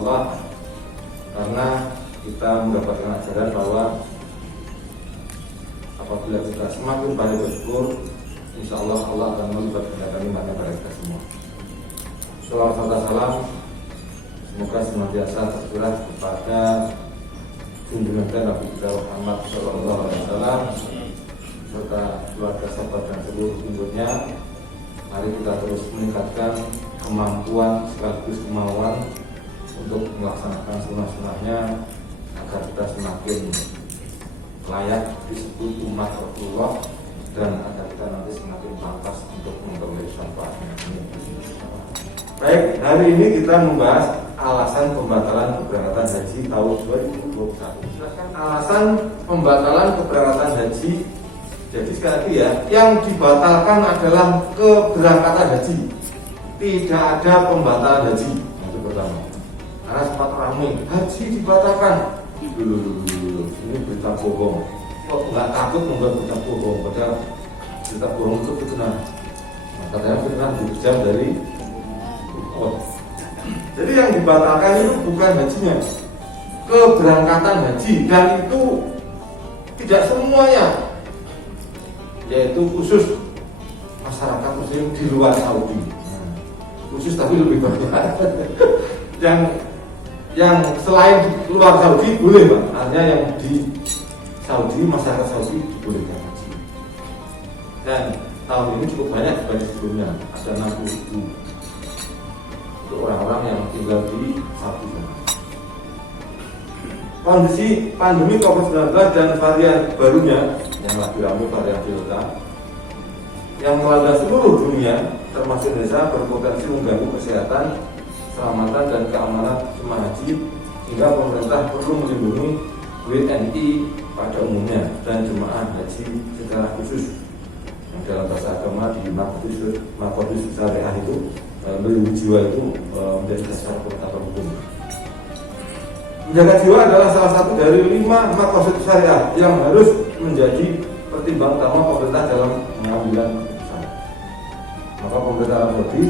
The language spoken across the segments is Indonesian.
Allah, karena kita mendapatkan ajaran bahwa apabila kita semakin banyak bersyukur, insya Allah Allah akan melipat gandakan nikmatnya pada kita semua. Shalawat serta salam semoga senantiasa tercurah kepada junjungan Nabi kita Muhammad SAW serta keluarga sahabat dan seluruh pengikutnya. Mari kita terus meningkatkan kemampuan sekaligus kemauan untuk melaksanakan sunnah-sunnahnya agar kita semakin layak disebut umat Rasulullah dan agar kita nanti semakin pantas untuk memperoleh syafaatnya. Baik, hari ini kita membahas alasan pembatalan keberangkatan haji tahun 2021. Alasan pembatalan keberangkatan haji. Jadi sekali lagi ya, yang dibatalkan adalah keberangkatan haji. Tidak ada pembatalan haji. Yang pertama. Karena sempat ramai, haji dibatalkan. Ini berita bohong. Kok nggak takut membuat berita bohong? Padahal berita bohong itu benar. Katanya benar dihujat dari Jadi yang dibatalkan itu bukan hajinya, keberangkatan haji, dan itu tidak semuanya, yaitu khusus masyarakat muslim di luar Saudi. Khusus tapi lebih banyak. yang selain di luar Saudi boleh, Pak. Artinya yang di Saudi, masyarakat Saudi dibolehkan haji. Dan tahun ini cukup banyak dibanding sebelumnya, ada 60.000 untuk orang-orang yang tinggal di Saudi. Kondisi pandemi COVID-19 dan varian barunya yang lagi ramai, varian Delta, yang melanda seluruh dunia termasuk Indonesia, berpotensi mengganggu kesehatan, keselamatan dan keamanan jemaah haji, sehingga pemerintah perlu melindungi WNI pada umumnya dan jemaah haji secara khusus yang dalam bahasa agama di Maqasid Syariah itu melindungi jiwa itu menjadi dasar penetapan hukum. Menjaga jiwa adalah salah satu dari 5 maqasid syariah yang harus menjadi pertimbangan utama pemerintah dalam pengambilan keputusan. Maka pemerintah Arab Saudi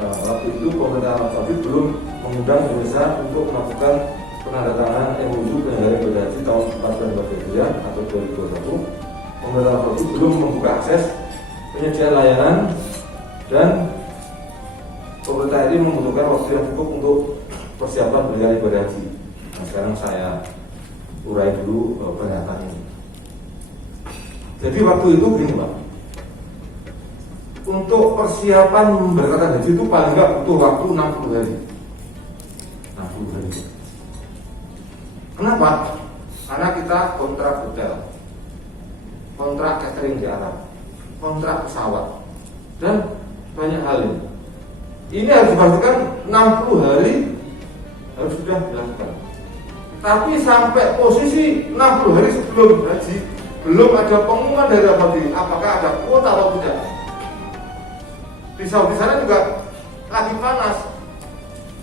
waktu itu pemerintah Arab Saudi belum mengundang Indonesia untuk melakukan penandatanganan MOU penyelenggaraan ibadah haji tahun 1442 atau 2021. Pemerintah Arab Saudi belum membuka akses penyediaan layanan dan pemerintah ini membutuhkan waktu yang cukup untuk persiapan penyelenggaraan ibadah haji. Nah, sekarang saya urai dulu pernyataan ini. Jadi waktu itu gini, Pak, untuk persiapan memberangkatkan haji itu paling nggak butuh waktu 60 hari. 60 hari. Kenapa? Karena kita kontrak hotel, kontrak catering di Arab, kontrak pesawat, dan banyak hal ini. Ini harus dipastikan 60 hari harus sudah dilakukan. Tapi sampai posisi 60 hari sebelum haji belum ada pengumuman dari Arab Saudi apakah ada kuota atau tidak. Di Saudi sana juga lagi panas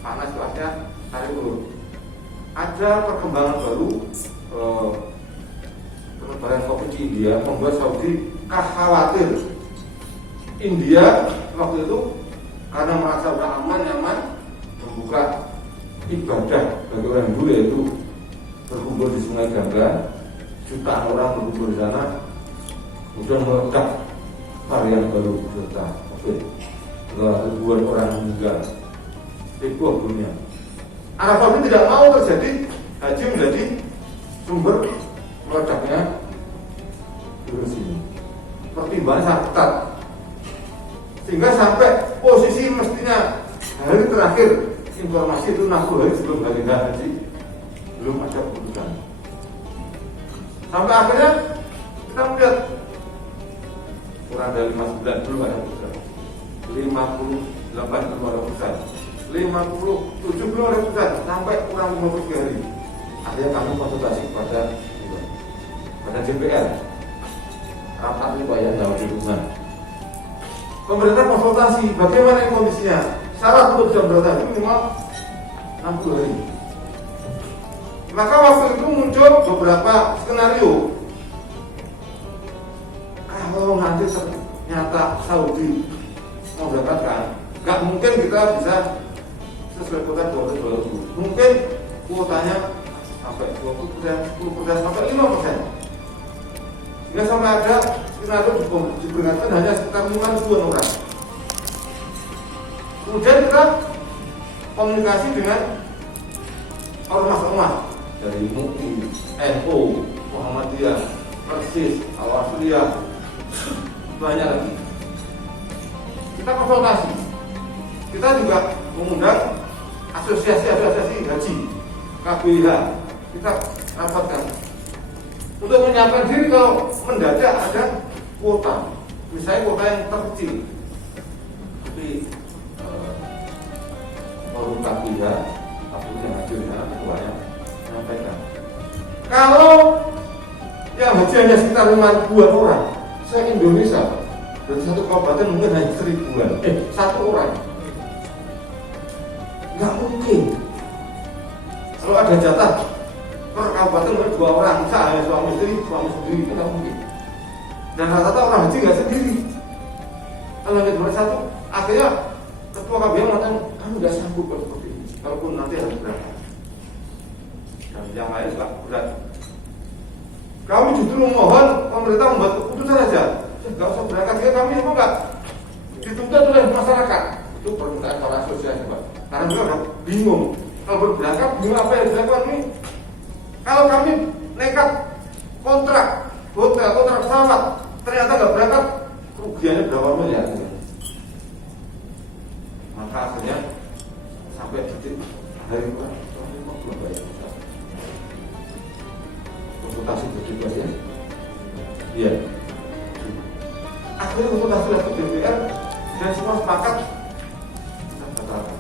cuaca, tarik ulur. Ada perkembangan baru penyebaran COVID di India membuat Saudi khawatir. India waktu itu karena merasa sudah aman, nyaman membuka ibadah bagi orang Hindu, yaitu berkumpul di Sungai Gangga, jutaan orang berkumpul di sana, kemudian meledak varian baru Delta COVID, ribuan orang meninggal, heboh dunia. Arab Saudi tidak mau terjadi haji menjadi sumber meledaknya virus ini. Pertimbangan sangat ketat, sehingga sampai posisi mestinya hari terakhir informasi itu 60 hari sebelum hari haji belum ada keputusan. Sampai akhirnya kita melihat kurang dari 5 bulan belum ada keputusan. 58 belum ada keputusan, 57 belum ada keputusan, sampai kurang 53 hari. Akhirnya kami konsultasi pada DPR, rapat upaya dalam dukungan. Pemerintah konsultasi bagaimana kondisinya, syarat untuk bisa berangkat minimal 60 hari. Maka waktu itu muncul beberapa skenario. Kalau nanti ternyata Saudi mau berangkatkan, nggak mungkin kita bisa sesuai kuota 220. Mungkin kuotanya sampai 20%, 10%, sampai 5%. Sehingga sampai ada skenario diberangkatkan hanya sekitar 5 ribuan orang. Kemudian kita komunikasi dengan ormas-ormas dari MUI, NU, Muhammadiyah, Persis, Al-Wasliyah, banyak lagi. Kita konsultasi. Kita juga mengundang asosiasi haji, KBH. Kita rapatkan untuk menyiapkan diri kalau mendadak ada kuota, misalnya kuota yang terkecil. Tapi forum KBH, yang hadir ketuanya menyampaikan, kalau yang haji hanya sekitar 5.000-an orang, saya Indonesia dan satu kabupaten mungkin hanya 1.000-an, satu orang, nggak mungkin. Kalau ada jatah per kabupaten ada 2 orang, misalnya suami istri itu nggak mungkin. Dan rata-rata orang haji nggak sendiri. Kalau hanya 21, akhirnya ketua KBH mengatakan, kamu nggak sanggup kalau seperti ini. Kalaupun nanti harus berangkat. Dan yang lain juga berat. Kami justru mohon pemerintah membuat keputusan saja. Nggak usah berangkat, ya kami emang nggak dituntut oleh masyarakat. Itu permintaan para asosiasi, Pak. Karena mereka udah bingung. Kalau berangkat, bingung apa yang dilakukan ini. Kalau kami nekat kontrak hotel, kontrak pesawat, ternyata nggak berangkat, kerugiannya berapa miliar? Maka akhirnya sampai titik hari belum bayar. Konsultasi bertugas ya. Iya. Akhirnya konsultasi lagi DPR dan semua sepakat kita batalkan.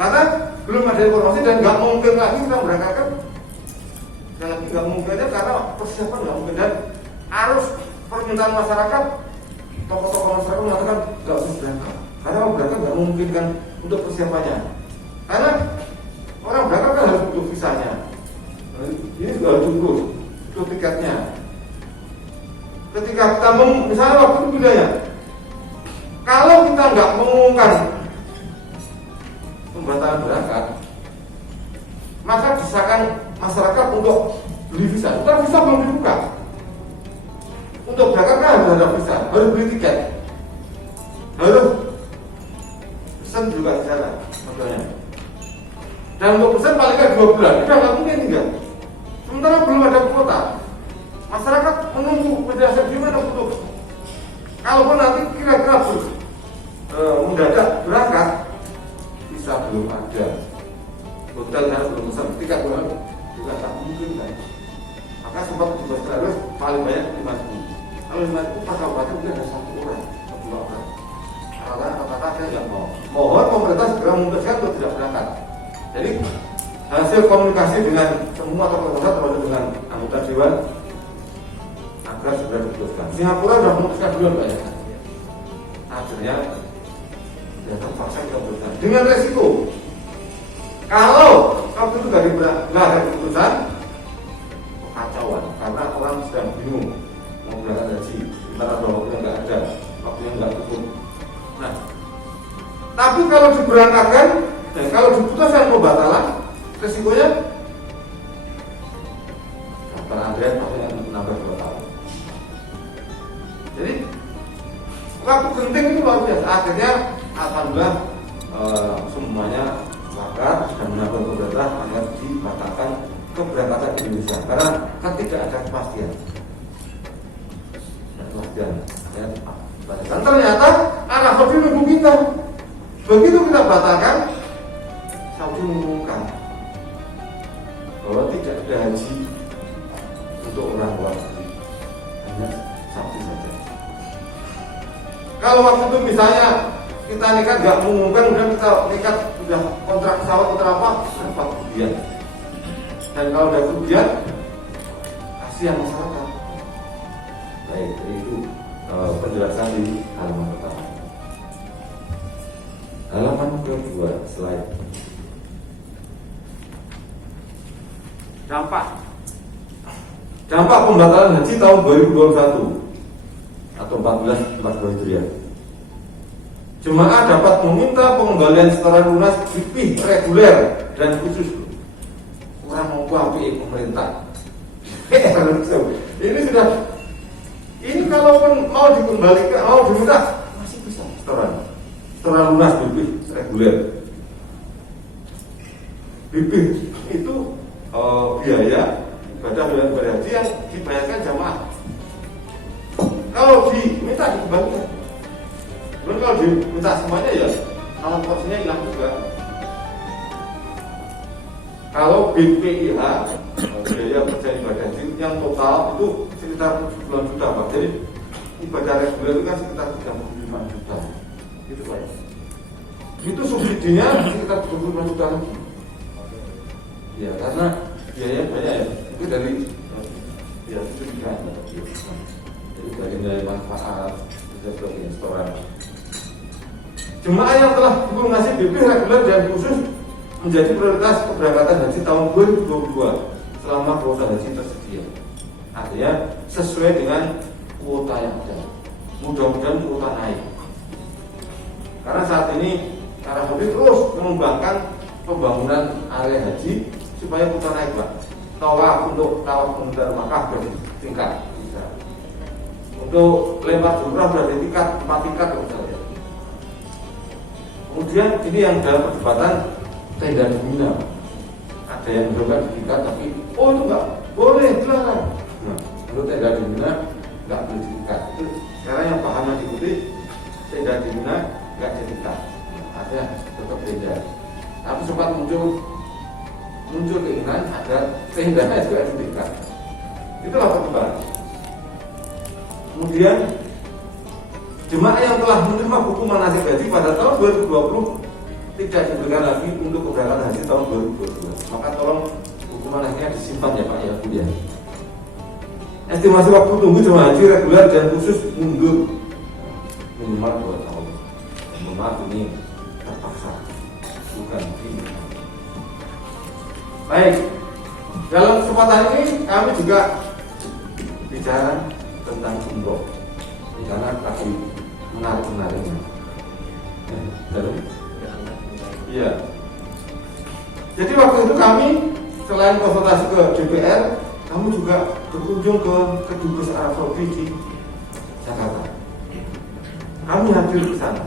Karena belum ada informasi dan nggak mungkin lagi kita berangkatkan. Dan lagi nggak mungkinnya karena persiapan nggak mungkin dan arus permintaan masyarakat, tokoh-tokoh masyarakat mengatakan nggak usah berangkat. Karena mau berangkat nggak mungkin kan untuk persiapannya. Karena orang berangkat kan harus butuh visanya. Ini juga harus butuh tiketnya. Ketika kita misalnya waktu itu bedanya, kalau kita nggak mengumumkan pembatalan berangkat, maka desakan masyarakat untuk beli visa. Tapi visa belum dibuka. Untuk berangkat kan harus ada visa, harus beli tiket, harus pesen juga di sana, contohnya. Dan untuk pesen paling kan 2 bulan, udah nggak mungkin enggak. Sementara belum ada kuota, masyarakat menunggu penjelasan gimana putus. Kalaupun nanti kira-kira mendadak berangkat, visa belum ada, hotel harus belum pesan, tiket belum juga tak mungkin kan. Maka sempat tugas terus paling banyak 5.000. Kalau 5.000 per kabupaten mungkin ada 1 orang atau 2 orang. Rata-rata saya nggak mau. Mohon pemerintah segera memutuskan untuk tidak berangkat. Jadi hasil komunikasi dengan semua tokoh-tokoh termasuk dengan anggota dewan agar segera diputuskan. Singapura sudah memutuskan duluan Pak ya. Akhirnya ya terpaksa kita putuskan dengan resiko. Kalau waktu itu nggak ada keputusan, kacauan karena orang sedang bingung mau berangkat haji, sementara waktunya nggak ada, waktunya nggak cukup. Nah, tapi kalau diberangkatkan dan kalau diputuskan pembatalan, resikonya para Andreas pasti akan menambah 2 tahun. Jadi waktu genting itu luar biasa. Akhirnya alhamdulillah semuanya sepakat dan menambah pemerintah agar dibatalkan keberangkatan Indonesia karena kan tidak ada kepastian. Dan ternyata Arab Saudi menunggu kita. Begitu kita batalkan, Saudi mengumumkan bahwa tidak ada haji untuk orang luar negeri, hanya Saudi saja. Kalau waktu itu misalnya kita nekat nggak mengumumkan, kemudian kita nekat sudah kontrak pesawat kontrak apa, dapat kerugian. Dan kalau ada kerugian, kasihan masyarakat. Baik, itu penjelasan di halaman pertama. Halaman kedua, slide. Dampak pembatalan haji tahun 2021 atau 1442 Hijriah. Jemaah dapat meminta pengembalian setoran lunas BP reguler dan khusus. Kurang mau api pemerintah. Ini sudah, ini kalaupun mau dikembalikan, mau diminta masih bisa setoran lunas BP reguler. BP itu biaya ibadah haji yang dibayarkan jamaah. Kalau diminta dikembalikan, kalau diminta semuanya ya nama porsinya hilang juga. Kalau BPIH biaya perjalanan ibadah haji yang total itu sekitar 70 juta Pak. Jadi ibadah reguler itu kan sekitar 35 juta. Gitu Pak. Itu subsidinya sekitar 25 juta lagi. Ya karena biaya banyak ya. Itu dari ya subsidinya. Jadi dari nilai manfaat dan sebagainya setoran. Jemaah yang telah melunasi BP reguler dan khusus menjadi prioritas keberangkatan haji tahun 2022 selama kuota haji tersedia. Artinya sesuai dengan kuota yang ada. Mudah-mudahan kuota naik. Karena saat ini Arab Saudi terus mengembangkan pembangunan area haji supaya kuota naik Pak. Tawaf untuk tawaf Umrah Makkah berarti tingkat. Untuk lempar jumrah berarti tingkat 4 tingkat misalnya. Kemudian ini yang dalam perdebatan tenda di Mina. Ada yang mencoba tingkat tapi itu enggak boleh dilarang. Nah, untuk tenda di Mina enggak boleh tingkat. Itu sekarang yang pahamnya diikuti tenda di Mina enggak tingkat. Artinya tetap tenda. Tapi sempat muncul keinginan agar tendanya juga tingkat. Itulah perdebatan. Kemudian jemaah yang telah menerima buku manasik haji pada tahun 2020 tidak diberikan lagi untuk keberangkatan haji tahun 2022. Maka tolong buku manasiknya disimpan ya Pak ya Bu ya. Estimasi waktu tunggu jemaah haji reguler dan khusus mundur minimal 2 tahun. Maaf ini terpaksa, bukan ini. Baik, dalam kesempatan ini kami juga bicara tentang umroh. Karena tadi menarik-menariknya. Iya. Jadi waktu itu kami selain konsultasi ke DPR, kami juga berkunjung ke Kedubes Arab Saudi di Jakarta. Kami hadir di sana.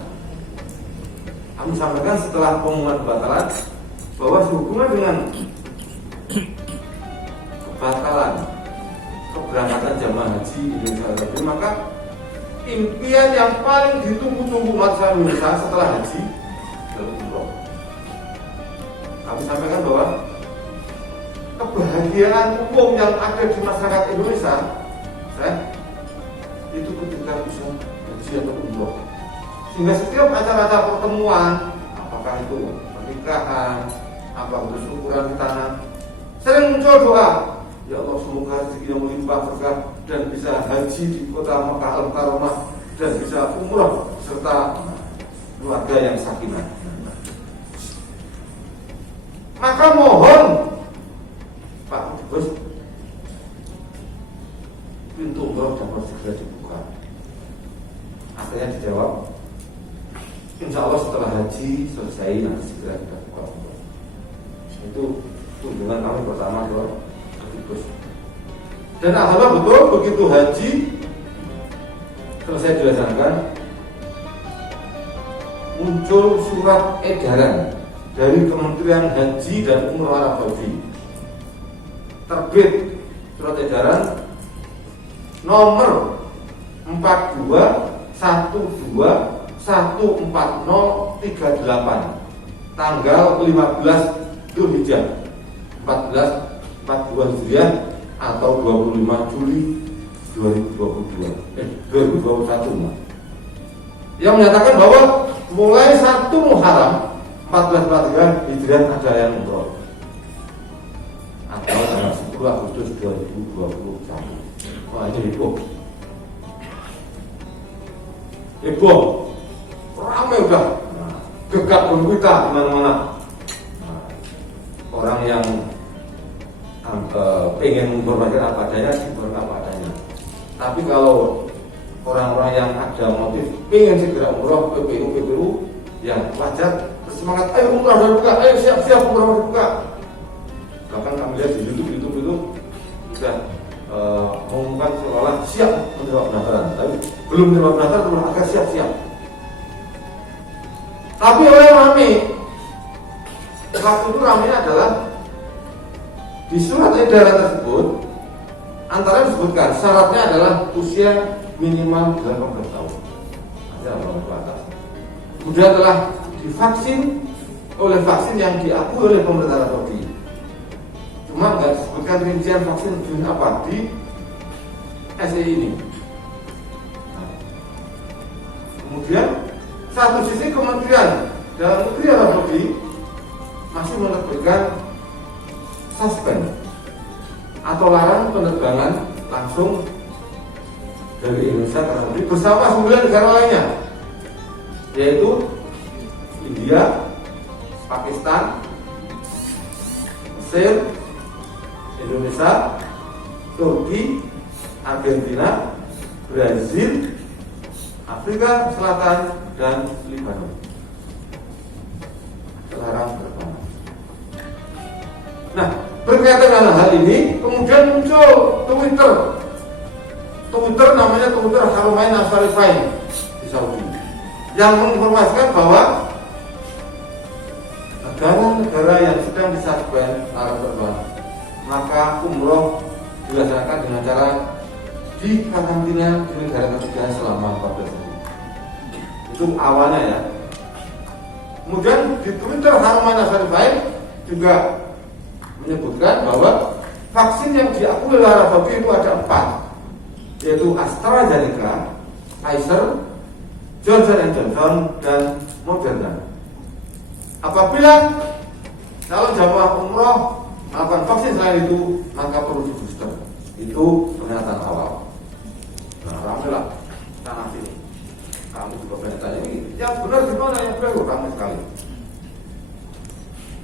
Kami sampaikan setelah pengumuman pembatalan bahwa sehubungan dengan kebatalan keberangkatan jamaah haji Indonesia Arab Saudi, maka impian yang paling ditunggu-tunggu umat Indonesia setelah haji adalah umroh. Kami sampaikan bahwa kebahagiaan umum yang ada di masyarakat Indonesia itu ketika bisa haji atau umroh. Sehingga setiap acara-acara pertemuan, apakah itu pernikahan, apa itu syukuran di tanah, sering muncul doa, ya Allah semoga rezekinya melimpah berkah dan bisa haji di kota Makkah Al-Mukarramah dan bisa umroh serta keluarga yang sakinah. Maka mohon Pak Dubes, pintu umroh dapat segera dibuka. Akhirnya dijawab, insya Allah setelah haji selesai nanti segera kita buka umroh. Itu kunjungan kami pertama ke Dubes. Dan alhamdulillah betul begitu haji selesai dilaksanakan, muncul surat edaran dari Kementerian Haji dan Umroh Arab Saudi. Terbit surat edaran nomor 4212140038 tanggal 15 Dzulhijjah 1442 Hijriah atau 25 Juli 2021 yang menyatakan bahwa mulai 1 Muharram 1443 Hijriah ada yang umroh atau tanggal 10 Agustus 2021. Wah ini heboh, ramai udah, gegap berita di mana-mana. Orang yang pengen informasi apa adanya, diinformasi apa adanya. Tapi kalau orang-orang yang ada motif ingin segera umroh, PPU yang wajar bersemangat, ayo umroh udah buka, ayo siap-siap umroh udah buka. Bahkan kami lihat di YouTube itu sudah mengumumkan seolah siap menerima pendaftaran, tapi belum menerima pendaftaran telah agak siap-siap. Tapi oleh rame, waktu itu ramenya adalah di surat edaran tersebut antara disebutkan syaratnya adalah usia minimal 18 tahun. Ada orang ke atas. Kemudian telah divaksin oleh vaksin yang diakui oleh pemerintah Arab Saudi. Cuma nggak disebutkan rincian vaksin jenis apa di SEI ini. Nah, kemudian satu sisi Kementerian Dalam Negeri Arab Saudi masih menerbitkan suspend atau larang penerbangan langsung dari Indonesia ke Arab Saudi bersama 9 negara lainnya, yaitu India, Pakistan, Mesir, Indonesia, Turki, Argentina, Brazil, Afrika Selatan, dan Lebanon. Terlarang terbang. Nah, berkaitan dengan hal ini, kemudian muncul Twitter namanya Twitter Haramain Asharifain di Saudi, yang menginformasikan bahwa negara-negara yang sedang disuspend larang terbang, maka umroh dilaksanakan dengan cara di karantina di negara ketiga selama 14 hari. Itu awalnya ya. Kemudian di Twitter Haramain Asharifain juga menyebutkan bahwa vaksin yang diakui oleh Arab Saudi itu ada 4, yaitu AstraZeneca, Pfizer, Johnson & Johnson, dan Moderna. Apabila calon jamaah umroh melakukan vaksin selain itu, maka perlu di booster. Itu pernyataan awal. Nah, alhamdulillah tanah sini kami juga banyak tanya ini, yang benar gimana, yang benar kami sekali.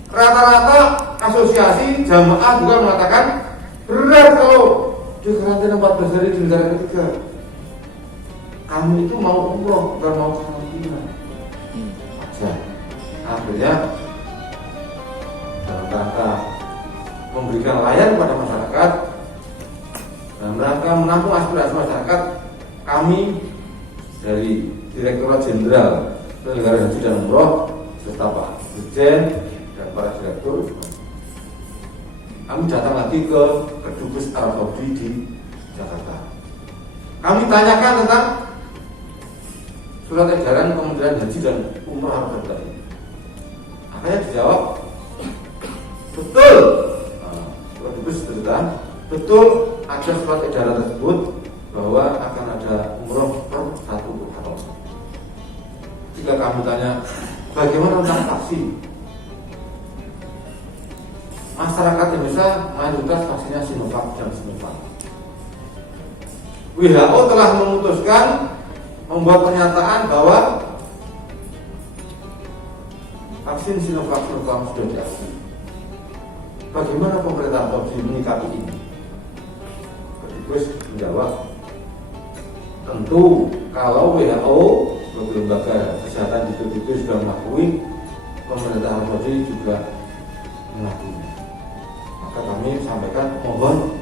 Rata-rata asosiasi jamaah juga mengatakan berat kalau di karantina 14 hari di negara ketiga. Kami itu mau umroh, bukan mau karantina aja. Akhirnya dalam rangka memberikan layanan kepada masyarakat, dalam rangka menampung aspirasi masyarakat, kami dari Direktorat Jenderal Penyelenggaraan Haji dan Umroh serta Pak Dirjen dan para direktur, kami datang lagi ke Kedubes Arab Saudi di Jakarta. Kami tanyakan tentang surat edaran Kementerian Haji dan Umroh Arab Saudi. Akhirnya dijawab, betul, Kedubes cerita, betul ada surat edaran tersebut bahwa akan ada umroh per 1 Muharram. Jika kami tanya, bagaimana tentang vaksin? Masyarakat Indonesia mayoritas vaksinnya Sinovac dan Sinovac. WHO telah memutuskan membuat pernyataan bahwa vaksin Sinovac sudah diakui. Bagaimana pemerintah Saudi menyikapi ini? Kedubes menjawab, tentu kalau WHO sebagai lembaga kesehatan di PBB sudah mengakui, pemerintah Saudi juga mengakui. Maka kami sampaikan mohon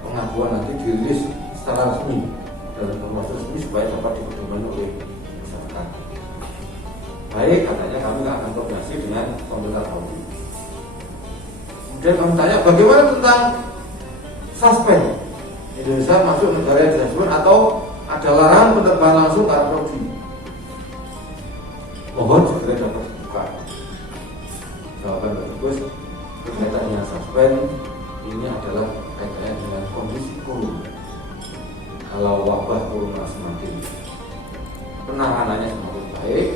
pengakuan nanti dirilis secara resmi dalam informasi resmi supaya dapat dipertimbangkan oleh masyarakat. Baik, katanya kami akan koordinasi dengan pemerintah Saudi. Kemudian kami tanya, bagaimana tentang suspend Indonesia masuk negara yang disebut atau ada larangan penerbangan langsung ke Arab Saudi? Mohon segera dapat dibuka. Jawaban Kedubes berkaitan dengan suspend ini adalah kaitannya dengan kondisi corona. Kalau wabah corona semakin penanganannya semakin baik,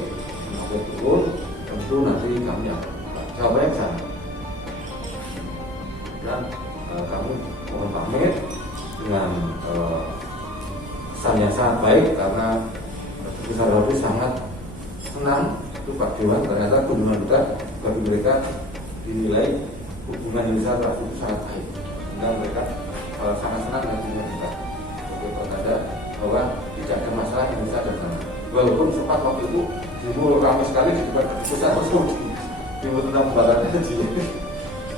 semakin turun, tentu nanti kami akan jawabannya ke sana. Dan kami mohon pamit dengan kesan yang sangat baik karena Kedubes Arab Saudi sangat senang itu Pak Dewan, ternyata kunjungan kita bagi mereka dinilai hubungan Indonesia Arab Saudi sangat baik, sehingga mereka sangat senang dengan kunjungan kita. Pilkada bahwa tidak ada masalah Indonesia dan sana. Walaupun sempat waktu itu demo ramai sekali di depan pusat tersebut, demo tentang pembatasan haji.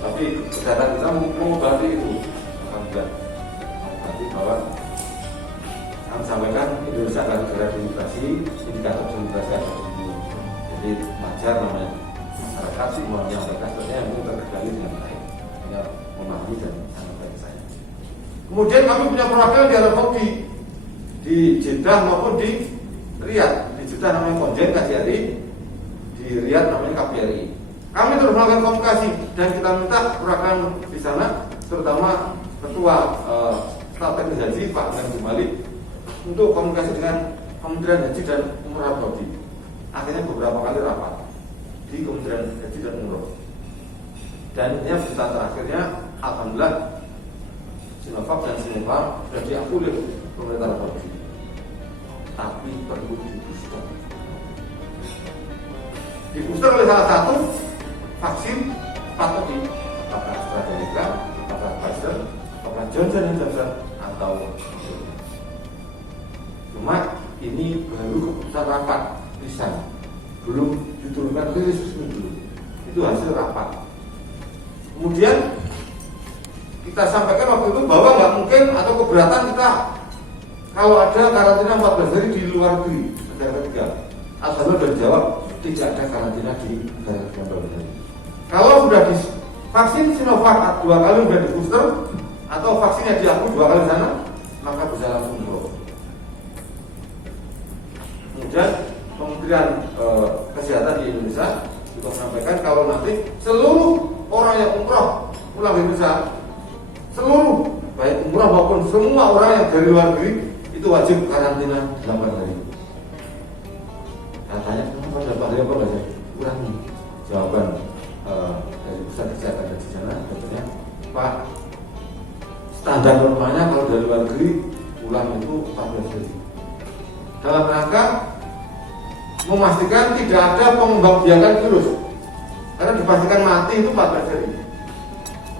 Tapi kesehatan kita mengobati itu, alhamdulillah. Mengobati bahwa kami sampaikan Indonesia adalah negara demokrasi, indikator demokrasi ada di dunia. Jadi wajar namanya masyarakat sih mau menyampaikan sebenarnya yang terkendali dengan baik, hanya memahami dan sangat baik saya. Kemudian kami punya perwakilan di Arab Saudi, di Jeddah maupun di Riyadh. Di Jeddah namanya Konjen KJRI, di Riyadh namanya KBRI. Kami terus melakukan komunikasi dan kita minta perwakilan di sana, terutama Ketua Staf Teknis Haji Pak Iman Jumali, untuk komunikasi dengan Kementerian Haji dan Umroh Arab Saudi. Akhirnya beberapa kali rapat di Kementerian Haji dan Umroh. Dan ini berita terakhirnya, alhamdulillah Sinovac dan Sinopharm sudah diakui oleh pemerintah Arab Saudi. Tapi perlu di-booster. Di-booster oleh salah satu vaksin patut di apakah AstraZeneca, apakah Pfizer, apakah Johnson & Johnson atau cuma ini baru keputusan rapat lisan, belum diturunkan rilis resmi dulu. Itu hasil rapat. Kemudian kita sampaikan waktu itu bahwa nggak mungkin atau keberatan kita kalau ada karantina 14 hari di luar negeri negara ketiga. Alhamdulillah sudah dijawab tidak ada karantina di negara 14 hari. Kalau sudah divaksin Sinovac 2 kali sudah di booster atau vaksinnya diakui 2 kali sana, maka bisa langsung umroh. Kemudian Kementerian Kesehatan di Indonesia juga menyampaikan kalau nanti seluruh orang yang umroh pulang ke Indonesia, seluruh baik umroh maupun semua orang yang dari luar negeri itu wajib karantina 8 hari. Katanya kenapa 8 hari apa saja? Kurang jawaban dari pusat kesehatan di sana. Katanya Pak, standar normalnya kalau dari luar negeri pulang itu 14 hari. Dalam rangka memastikan tidak ada pengembangbiakan virus, karena dipastikan mati itu 14 hari.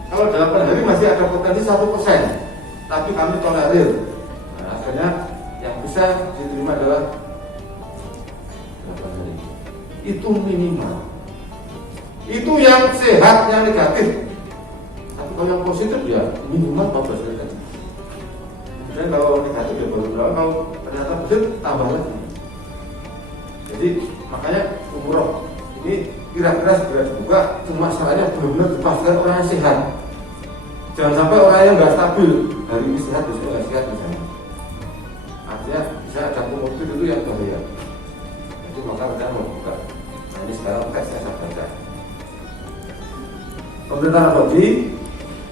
Kalau 8 hari masih ada potensi 1%, tapi kami tolerir. Nah, akhirnya yang bisa diterima adalah 8 hari. Itu minimal. Itu yang sehat, yang negatif. Tapi kalau yang positif ya minimal 14 hari tadi. Dan kalau negatif ya baru berapa, kalau ternyata positif tambah lagi. Jadi makanya umroh ini kira-kira segera dibuka, cuma syaratnya benar-benar dipastikan orang yang sehat. Jangan sampai orang yang nggak stabil, hari ini sehat, besok nggak sehat misalnya. Artinya bisa ada komorbid itu yang bahaya. Jadi maka rekan mau buka. Nah ini sekarang teksnya saya baca. Pemerintah Arab Saudi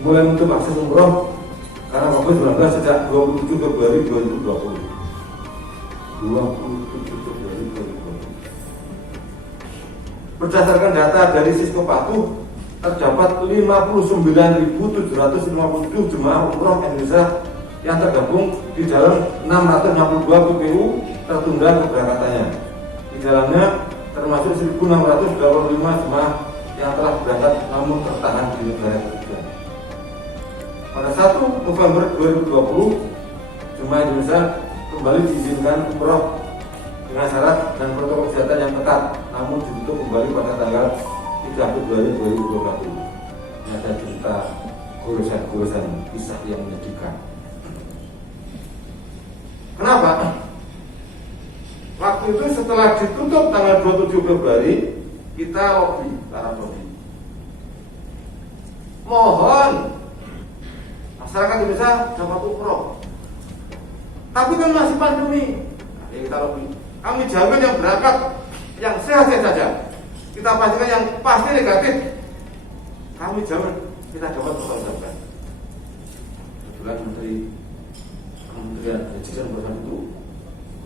mulai menutup akses umroh karena COVID-19 sejak 27 Februari 2020. 27 Februari 2020. Berdasarkan data dari Sisko Patuh, terdapat 59.757 jemaah umroh Indonesia yang tergabung di dalam 662 PPU tertunda keberangkatannya. Di dalamnya termasuk 1.625 jemaah yang telah berangkat namun tertahan di negara ketiga. Pada 1 November 2020, jemaah Indonesia kembali diizinkan umroh dengan syarat dan protokol kesehatan yang ketat, namun ditutup kembali pada tanggal 3 Februari 2020. Ini ada cerita goresan-goresan kisah yang menyedihkan. Kenapa? Waktu itu setelah ditutup tanggal 27 Februari, kita lobby para lobby. Mohon masyarakat Indonesia dapat umroh. Tapi kan masih pandemi. Nah, kita lobby. Kami jamin yang berangkat yang sehat-sehat saja. Kita pastikan yang pasti negatif. Kami jamin kita dapat pertanggungjawabkan. Kebetulan Menteri Kementerian Haji dan Umroh itu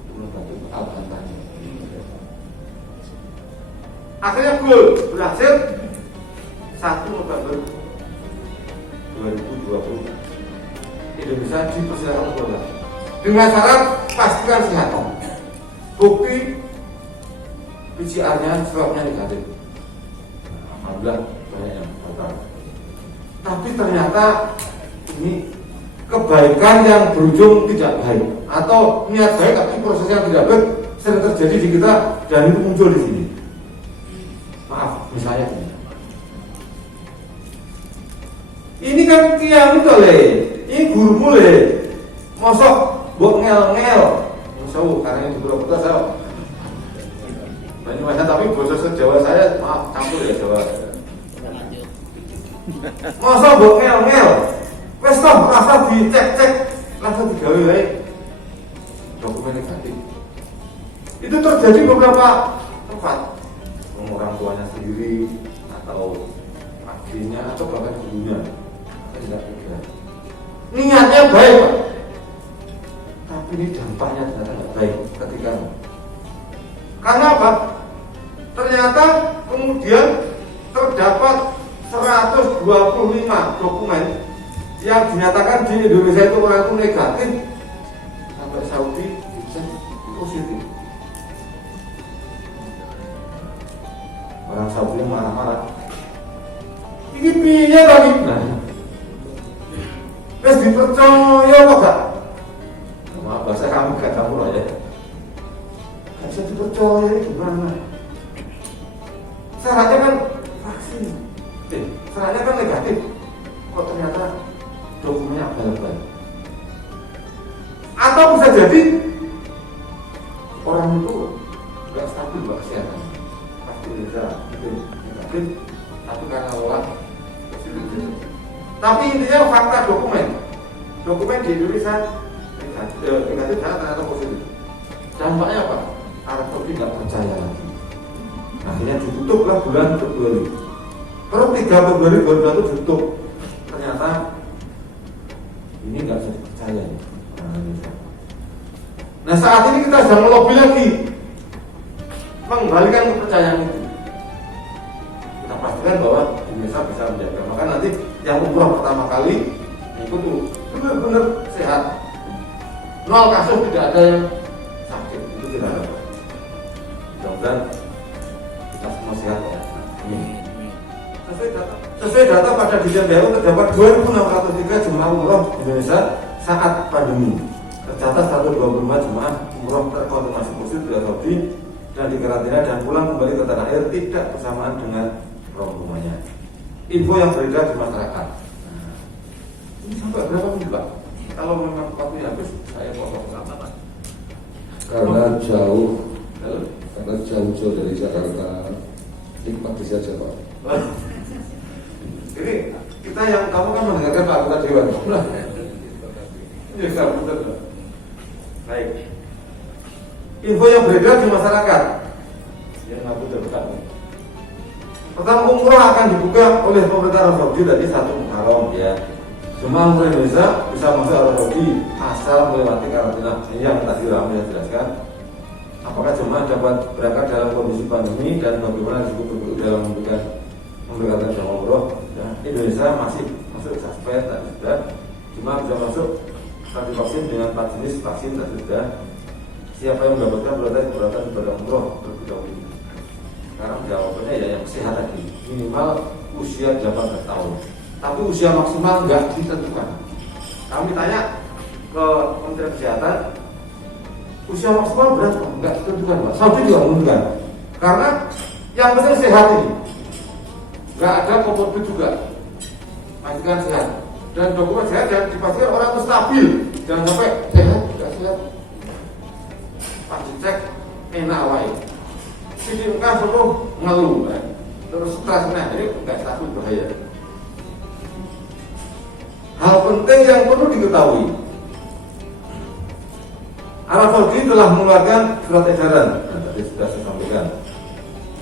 untuk membantu Al-Bantani. Akhirnya goal berhasil 1 November 2020 Indonesia dipersilakan umroh dengan syarat pastikan sehat. Bukti PCR-nya swab-nya negatif. Alhamdulillah banyak yang total. Tapi ternyata ini kebaikan yang berujung tidak baik atau niat baik tapi proses yang tidak baik sering terjadi di kita dan itu muncul di sini. Maaf, misalnya ini kan kiam itu le, ini gurumu le, mosok buat ngel-ngel, musuh karena ini guru kita saya. Banyak tapi bahasa Jawa saya maaf campur ya Jawa. Mosok buat ngel-ngel, wes toh rasa dicek-cek, langsung digawe baik dokumen negatif. Itu terjadi beberapa tempat, orang tuanya sendiri atau adiknya atau bahkan gurunya. Tidak juga. Niatnya baik Pak, tapi ini dampaknya ternyata tidak baik ketika karena apa? Ternyata kemudian terdapat 125 dokumen yang dinyatakan di Indonesia itu orang itu negatif sampai Saudi bisa positif. Orang Saudi marah-marah. Ini piye tadi? Wes dipercaya kok gak? Maaf bahasa kami gak campur aja. Gak bisa dipercaya ini gimana? Syaratnya kan vaksin, syaratnya kan negatif. Kok ternyata dokumennya abal-abal? Atau bisa jadi orang itu gak stabil Pak kesehatan. Pasti bisa negatif, tapi karena olah tapi intinya fakta dokumen di Indonesia negatif ternyata positif. Dampaknya apa? Arab Saudi tidak percaya lagi. Akhirnya ditutuplah bulan Februari. Terus 3 Februari 2021 ditutup. Ternyata ini nggak bisa dipercaya. Nah saat ini kita sedang melobi lagi mengembalikan kepercayaan itu. Kita pastikan bahwa Indonesia bisa menjaga. Maka nanti yang umroh pertama kali itu tuh benar-benar sehat, 0 kasus, tidak ada yang sakit, itu tidak ada. Mudah-mudahan kita semua sehat ya. Sesuai data pada Dirjen WHO terdapat 2.603 jemaah umroh Indonesia saat pandemi. Tercatat 125 jemaah umroh terkonfirmasi positif di Saudi dan dikarantina dan pulang kembali ke tanah air tidak bersamaan dengan rombongannya. Info yang beredar di masyarakat. Ini sampai berapa menit Pak? Kalau memang waktunya habis, saya potong sama Pak. Karena jauh dari Jakarta, nikmati saja Pak. Ini kita yang kamu kan mendengarkan Pak Anggota Dewan. Ini betul. Baik. Info yang beredar di masyarakat. Yang aku terdekat. Pertama umroh akan dibuka oleh pemerintah Arab Saudi dari 1 Muharram ya. Jemaah umroh Indonesia bisa masuk Arab Saudi asal melewati karantina. Ini yang tadi Rami yang jelaskan. Apakah jemaah dapat berangkat dalam kondisi pandemi dan bagaimana risiko dalam memberikan jemaah umroh? Ya, Indonesia masih masuk suspek tadi sudah. Jemaah bisa masuk saat divaksin dengan 4 jenis vaksin tadi sudah. Siapa yang mendapatkan keberatan ibadah umroh terlebih dahulu? Sekarang jawabannya ya yang sehat tadi, minimal usia 18 tahun. Tapi usia maksimal enggak ditentukan. Kami tanya ke Kementerian Kesehatan, usia maksimal berapa? Enggak ditentukan Pak. Saudi juga menentukan. Karena yang penting sehat ini. Enggak ada komorbid juga. Pastikan sehat. Dan dokumen sehat dan dipastikan orang itu stabil. Jangan sampai sehat, enggak sehat. Pas dicek enak awalnya. Jadi enggak semua ngeluh kan? Terus stres, nah ini enggak stabil, bahaya. Hal penting yang perlu diketahui, Arab Saudi telah mengeluarkan surat edaran. Nah, tadi sudah saya sampaikan.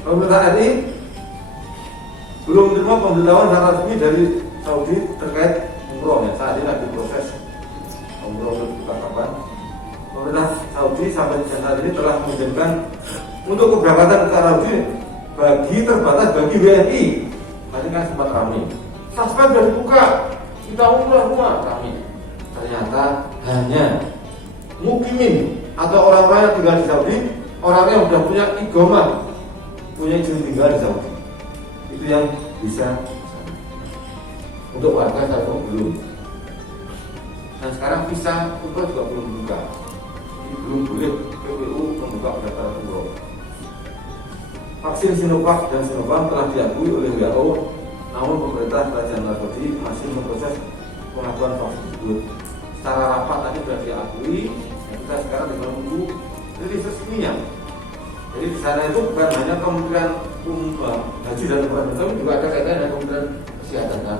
Pemerintah RI belum menerima pemberitahuan secara resmi dari Saudi terkait umroh yang saat ini lagi proses umroh untuk kapan. Pemerintah Saudi sampai saat ini telah mengizinkan untuk keberangkatan ke Arab Saudi bagi terbatas bagi WNI. Tadi kan sempat ramai. Suspek sudah dibuka, kita umroh semua kami. Ternyata hanya mukimin atau orang-orang yang tinggal di Saudi, orang yang sudah punya iqamah, punya izin tinggal di Saudi. Itu yang bisa. Untuk warga saya belum. Dan sekarang visa umroh juga belum dibuka. Jadi belum boleh PPU membuka pendaftaran umroh. Vaksin Sinovac dan Sinovac telah diakui oleh WHO, namun pemerintah Kerajaan Arab Saudi masih memproses pengakuan vaksin tersebut. Secara rapat tadi sudah diakui, ya kita sekarang tinggal menunggu rilis resminya. Jadi di sana itu bukan hanya Kementerian Haji dan Umroh, tapi juga ada kaitannya dengan Kementerian Kesehatan dan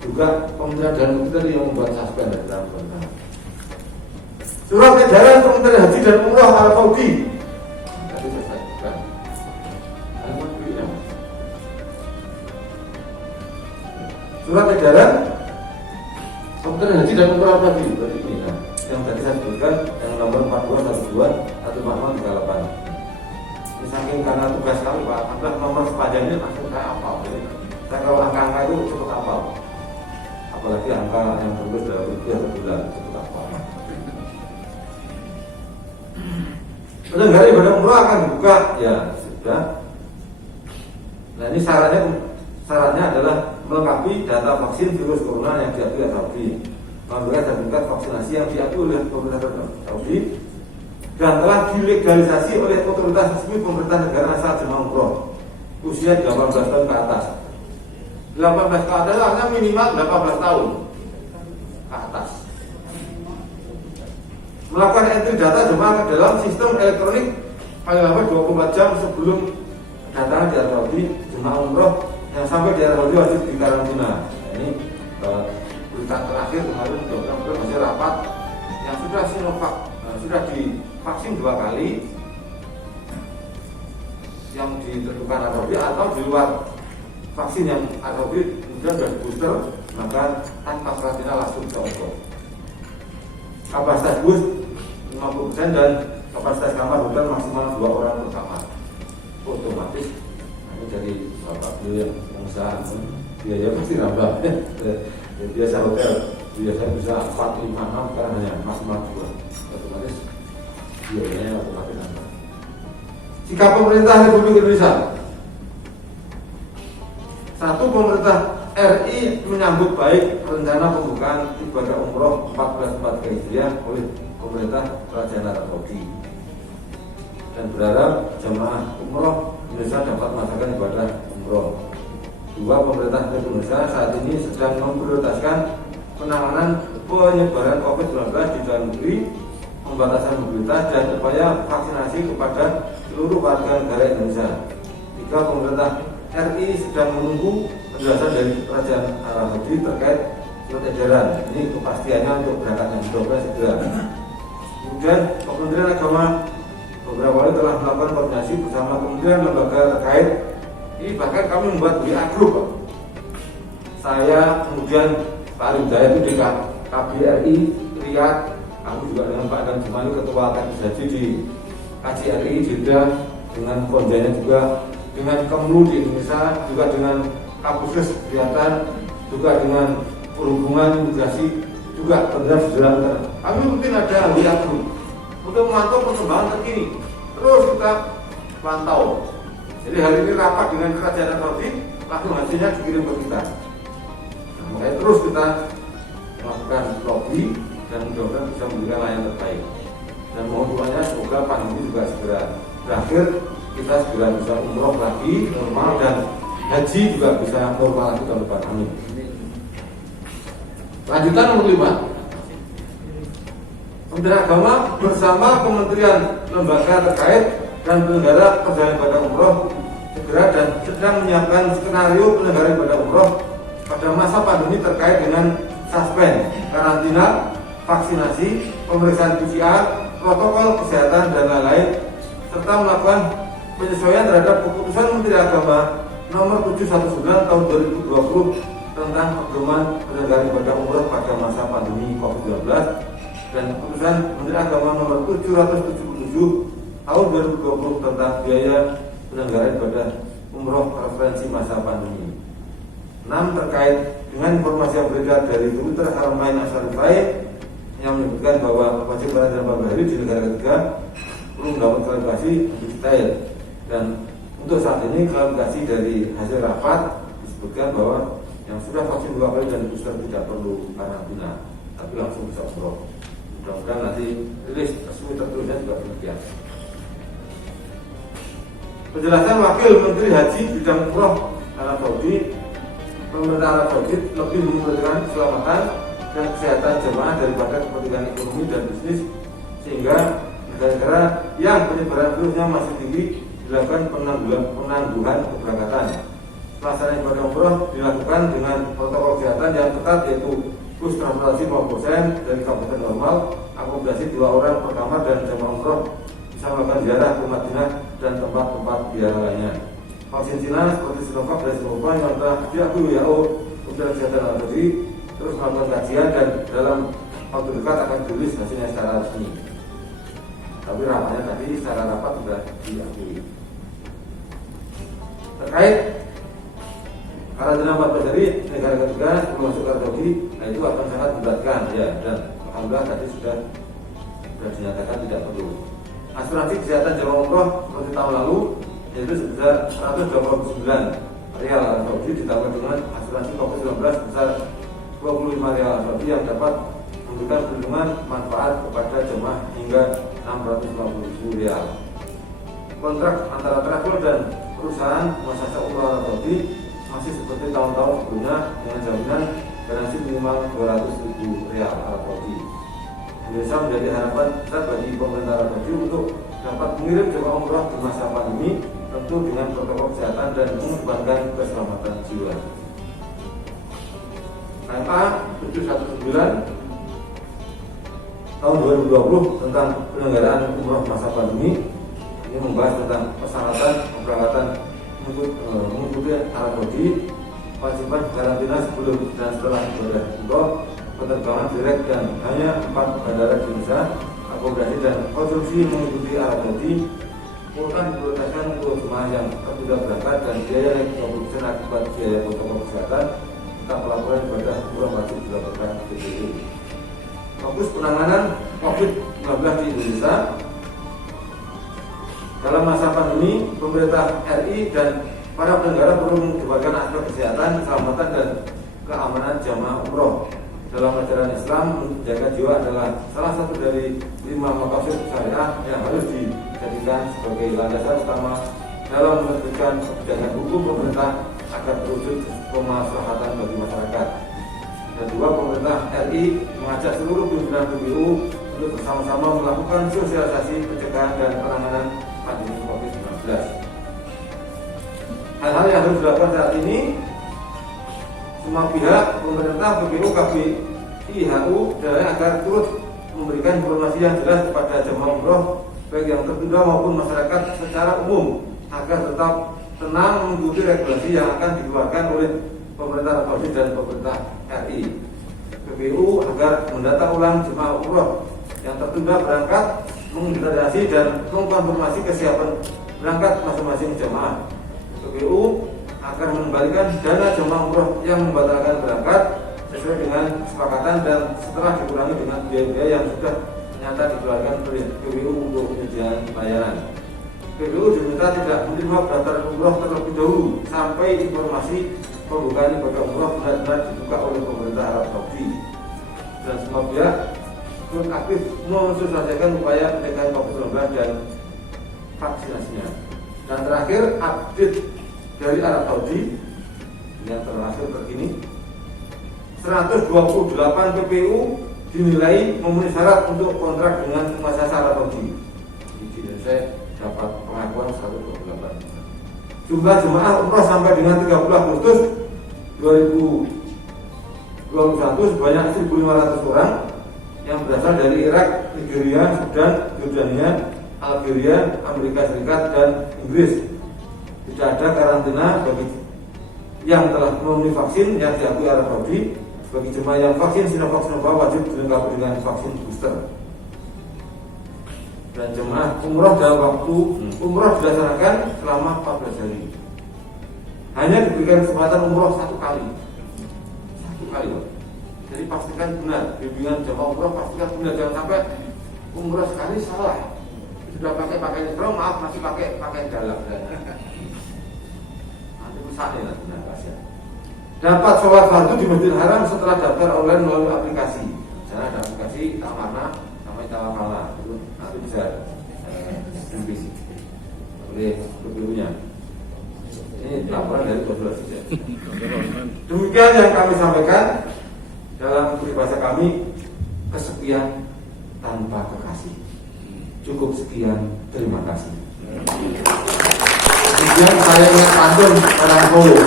juga Kementerian dan Kementerian yang membuat suspend dari dalam pemerintahan. Surat edaran Kementerian Haji dan Umroh Arab Saudi. Tadi saya sebutkan. Surat edaran Kementerian Haji dan Umroh Arab Saudi seperti ini. Nah, yang tadi saya sebutkan yang nomor 4212 138. Ini saking karena tugas kami Pak, adalah nomor sepanjangnya langsung saya hafal. Saya kalau angka-angka itu cukup hafal. Apalagi angka yang terus dalam rupiah per bulan cukup hafal. Penyelenggara ibadah umroh akan dibuka, ya sudah. Nah ini syaratnya adalah melengkapi data vaksin virus corona yang diakui oleh Saudi, memberikan sertifikat vaksinasi yang diakui oleh pemerintah Saudi dan telah dilegalisasi oleh otoritas resmi pemerintah negara asal jemaah umroh usia 18 tahun ke atas. 18 ke atas artinya minimal 18 tahun ke atas. Melakukan entry data jemaah ke dalam sistem elektronik paling lambat 24 jam sebelum datang di Arab Saudi. Jemaah umroh yang sampai di Arab Saudi wajib di karantina. Ini berita terakhir kemarin dokter masih rapat yang sudah Sinovac sudah divaksin 2 kali yang ditentukan Arab Saudi atau di luar vaksin yang Arab Saudi kemudian sudah booster, maka tanpa karantina langsung ke umroh. Kapasitas bus 50% dan kapasitas kamar hotel maksimal 2 orang per kamar. Otomatis ini dari bapak beliau yang pengusaha biaya pasti nambah. Biasa hotel biasa bisa 4, 5, 6 sekarang hanya maksimal 2. Otomatis biayanya otomatis nambah. Sikap pemerintah Republik Indonesia. 1. Pemerintah RI menyambut baik rencana pembukaan ibadah umroh 1444 Hijriah oleh pemerintah Kerajaan Arab Saudi dan berharap jamaah umroh Indonesia dapat melaksanakan ibadah umroh. 2. Pemerintah Indonesia saat ini sedang memprioritaskan penanganan penyebaran COVID-19 di dalam negeri, pembatasan mobilitas dan upaya vaksinasi kepada seluruh warga negara Indonesia. 3. Pemerintah RI sedang menunggu penjelasan dari Kerajaan Arab Saudi terkait surat edaran. Ini kepastiannya untuk berangkatnya segera. Kemudian Kementerian Agama beberapa kali telah melakukan koordinasi bersama kementerian lembaga terkait. Ini bahkan kami membuat WA group. Saya kemudian Pak Alimdaya itu di KBRI Riyadh, kami juga dengan Pak Dan Jumali Ketua Kajian di KJRI Jeddah, dengan konjanya juga dengan Kemlu di Indonesia, juga dengan Kapolres Kegiatan, juga dengan Perhubungan Imigrasi, juga benar jalan. Kami mungkin ada WA group untuk memantau perkembangan terkini. Terus kita pantau. Jadi hari ini rapat dengan Kerajaan Arab Saudi, langsung hasilnya dikirim ke kita. Nah, makanya terus kita melakukan lobby dan mudah-mudahan bisa memberikan layanan terbaik. Dan mohon doanya semoga pandemi juga segera berakhir, kita segera bisa umroh lagi normal dan haji juga bisa normal lagi tahun depan. Amin. Lanjutan nomor 5. Kementerian Agama bersama kementerian lembaga terkait dan penyelenggara perjalanan ibadah umroh segera dan sedang menyiapkan skenario penyelenggara ibadah umroh pada masa pandemi terkait dengan suspend, karantina, vaksinasi, pemeriksaan PCR, protokol kesehatan dan lain-lain, serta melakukan penyesuaian terhadap keputusan Menteri Agama nomor 719 tahun 2020 tentang pedoman penyelenggara ibadah umroh pada masa pandemi COVID-19 dan keputusan Menteri Agama nomor 777 tahun 2020 tentang biaya penyelenggaraan ibadah umroh referensi masa pandemi. 6. Terkait dengan informasi yang beredar dari Twitter Haramain Asyarifain yang menyebutkan bahwa wajib karantina 14 hari di negara ketiga perlu mendapat klarifikasi lebih detail. Dan untuk saat ini klarifikasi dari hasil rapat disebutkan bahwa yang sudah vaksin 2 kali dan booster tidak perlu karantina. tapi langsung bisa umroh. Mudah-mudahan nanti rilis resmi tertulisnya juga demikian. Penjelasan Wakil Menteri Haji bidang umroh Arab Saudi, pemerintah Arab Saudi lebih memperhatikan keselamatan dan kesehatan jemaah daripada kepentingan ekonomi dan bisnis, sehingga negara-negara yang penyebaran virusnya masih tinggi dilakukan penangguhan keberangkatan. Pelaksanaan ibadah umroh dilakukan dengan protokol kesehatan yang ketat, yaitu bus transportasi 50% dari kabupaten normal, akomodasi 2 orang per kamar, dan jemaah umroh bisa melakukan ziarah ke Madinah dan tempat-tempat ziarah lainnya. Vaksin Cina seperti Sinovac dan Sinopharm yang telah diakui WHO untuk kesehatan Arab Saudi terus melakukan kajian dan dalam waktu dekat akan dirilis hasilnya secara resmi. Tapi rapatnya tadi secara rapat sudah diakui. Terkait karantina 14 hari negara ketiga sebelum masuk Arab Saudi, nah itu akan sangat memberatkan ya, dan alhamdulillah tadi sudah dinyatakan tidak perlu. Asuransi kesehatan jemaah umroh seperti tahun lalu yaitu sebesar 129 rial Arab Saudi ditambah dengan asuransi COVID-19 sebesar 25 rial Arab Saudi yang dapat memberikan perlindungan manfaat kepada jemaah hingga 650.000 rial. Kontrak antara travel dan perusahaan muasasa umroh Arab Saudi masih seperti tahun-tahun sebelumnya dengan jaminan garansi minimal 200.000 rial Arab Saudi. Indonesia menjadi harapan besar bagi pemerintah Arab Saudi untuk dapat mengirim jemaah umroh di masa pandemi, tentu dengan protokol kesehatan dan mengedepankan keselamatan jiwa. KMA 719 tahun 2020 tentang penyelenggaraan umroh masa pandemi ini membahas tentang persyaratan keberangkatan mengikuti Arab Saudi, kewajiban karantina sebelum dan setelah ibadah umroh, penerbangan direct dan hanya 4 bandara di Indonesia, akomodasi dan konsumsi mengikuti Arab Saudi, kuota diprioritaskan untuk jemaah yang tertunda berangkat dan biaya naik 20% akibat biaya protokol kesehatan. Kita pelaporan ibadah umroh wajib dilakukan PPU. Fokus penanganan COVID-19 di Indonesia. Dalam masa pandemi, pemerintah RI dan para penyelenggara perlu mengedepankan aspek kesehatan, keselamatan dan keamanan jamaah umroh. Dalam ajaran Islam, menjaga jiwa adalah salah satu dari 5 maqasid syariah yang harus dijadikan sebagai landasan utama dalam menerbitkan kebijakan hukum pemerintah agar terwujud kemaslahatan bagi masyarakat. Dan 2, pemerintah RI mengajak seluruh pimpinan PBU untuk bersama-sama melakukan sosialisasi pencegahan dan penanganan pandemi COVID-19. Hal-hal yang harus dilakukan saat ini, semua pihak, pemerintah, PBU, KBI, HU, dan agar turut memberikan informasi yang jelas kepada jemaah umroh baik yang tertunda maupun masyarakat secara umum agar tetap tenang mengikuti regulasi yang akan dikeluarkan oleh pemerintah Arab Saudi dan pemerintah RI. PBU agar mendata ulang jemaah umroh yang tertunda berangkat, menginventarisasi dan mengkonfirmasi kesiapan berangkat masing-masing jemaah. PBU agar mengembalikan dana jemaah umroh yang membatalkan berangkat sesuai dengan kesepakatan dan setelah dikurangi dengan biaya-biaya yang sudah nyata dikeluarkan oleh PBU untuk penyediaan layanan. PBU diminta tidak menerima pendaftaran umroh terlebih dahulu sampai informasi pembukaan ibadah umroh benar-benar dibuka oleh pemerintah Arab Saudi. Dan semua pihak turut aktif mensosialisasikan upaya pencegahan COVID-19 dan vaksinasinya. Dan terakhir, update dari Arab Saudi yang terakhir terkini, 128 PPU dinilai memenuhi syarat untuk kontrak dengan muasasa Arab Saudi. Jadi saya dapat pengakuan 128. Jumlah jemaah umroh sampai dengan 30 Agustus 2021 sebanyak 1.500 orang yang berasal dari Irak, Nigeria, Sudan, Jordania, Algeria, Amerika Serikat, dan Inggris. Tidak ada karantina bagi yang telah memenuhi vaksin yang diakui Arab Saudi. Bagi jemaah yang vaksin Sinovac wajib dilengkapi dengan vaksin booster. Dan jemaah umroh dalam waktu umroh dilaksanakan selama 14 hari. Hanya diberikan kesempatan umroh 1 kali. 1 kali, Pak. Jadi pastikan benar, bimbingan jemaah umroh pastikan benar, jangan sampai umroh sekali salah. Sudah pakai pakaian ihram, maaf masih pakai pakaian dalam. Nanti rusak nih benar kasihan. Dapat sholat fardu di Masjidil Haram setelah daftar online melalui aplikasi. Edi Tamana sama Tawakalna itu nanti bisa revisi oleh ibunya. Ini laporan dari Konsulat Jenderal. Demikian yang kami sampaikan dalam bahasa kami, kesekian tanpa kekasih. Cukup sekian, terima kasih. Kemudian saya ingat pantun orang Solo,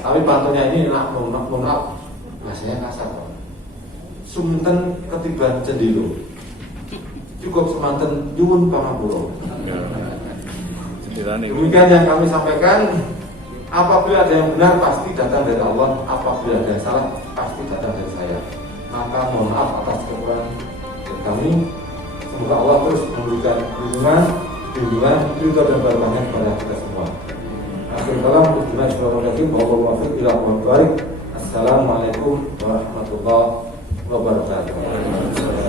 tapi pantunnya ini mohon maaf, bahasanya kasar. Sumten ketiban cendilo, cukup semanten nyuwun pangapunten. Demikian yang kami sampaikan. Apabila ada yang benar pasti datang dari Allah, apabila ada yang salah pasti datang dari saya. Maka mohon maaf atas kekurangan kami. Semoga Allah terus memberikan bimbingan, ridho dan barokahnya kepada kita semua. Akhir kalam, Assalamualaikum warahmatullahi wabarakatuh.